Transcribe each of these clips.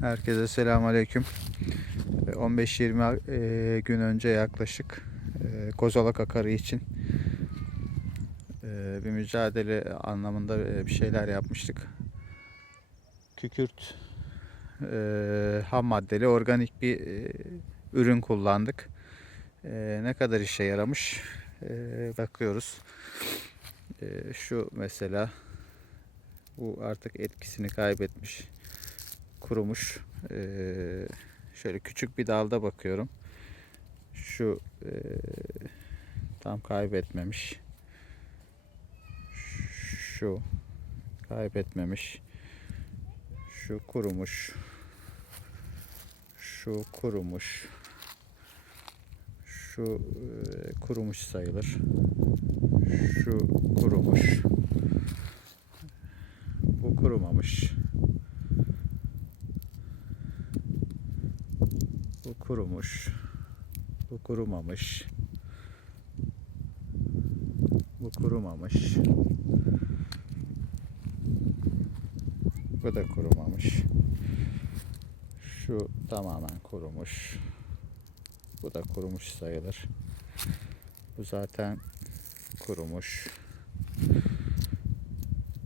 Herkese selamünaleyküm. Ee, 15-20 e, gün önce yaklaşık e, Kozalak Akarı için e, bir mücadele anlamında bir şeyler yapmıştık. Kükürt ham maddeli organik bir ürün kullandık. Ne kadar işe yaramış bakıyoruz. Şu mesela bu artık etkisini kaybetmiş kurumuş. Ee, şöyle küçük bir dalda bakıyorum. Şu e, tam kaybetmemiş. Şu kaybetmemiş. Şu kurumuş. Şu kurumuş. Şu e, kurumuş sayılır. Şu kurumuş. Bu kurumamış. Bu kurumuş. Bu kurumamış. Bu kurumamış. Bu da kurumamış. Şu tamamen kurumuş. Bu da kurumuş sayılır. Bu zaten kurumuş.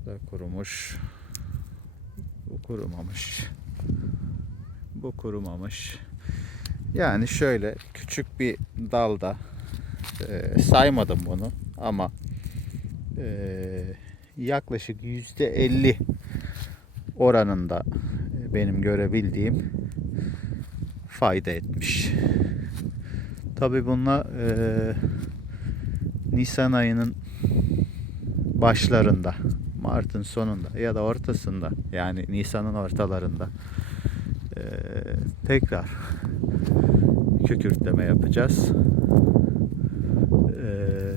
Bu da kurumuş. Bu kurumamış. Bu kurumamış. Yani şöyle küçük bir dalda e, saymadım bunu ama e, yaklaşık yüzde 50 oranında e, benim görebildiğim fayda etmiş. Tabi bununla e, Nisan ayının başlarında, Mart'ın sonunda ya da ortasında yani Nisan'ın ortalarında e, tekrar kükürtleme yapacağız. Ee,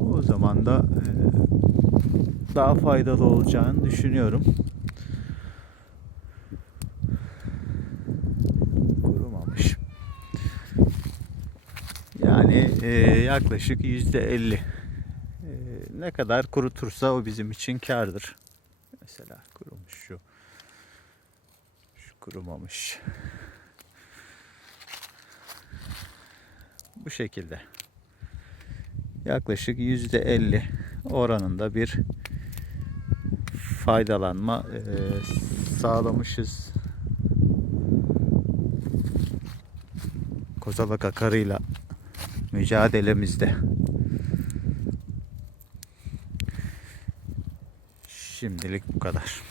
o zaman da e, daha faydalı olacağını düşünüyorum. Kurumamış. Yani e, yaklaşık yüzde elli. E, ne kadar kurutursa o bizim için kardır. Mesela kurumuş şu. Kurumamış. Bu şekilde. Yaklaşık yüzde elli oranında bir faydalanma e, sağlamışız. Kozalak akarıyla mücadelemizde. Şimdilik bu kadar.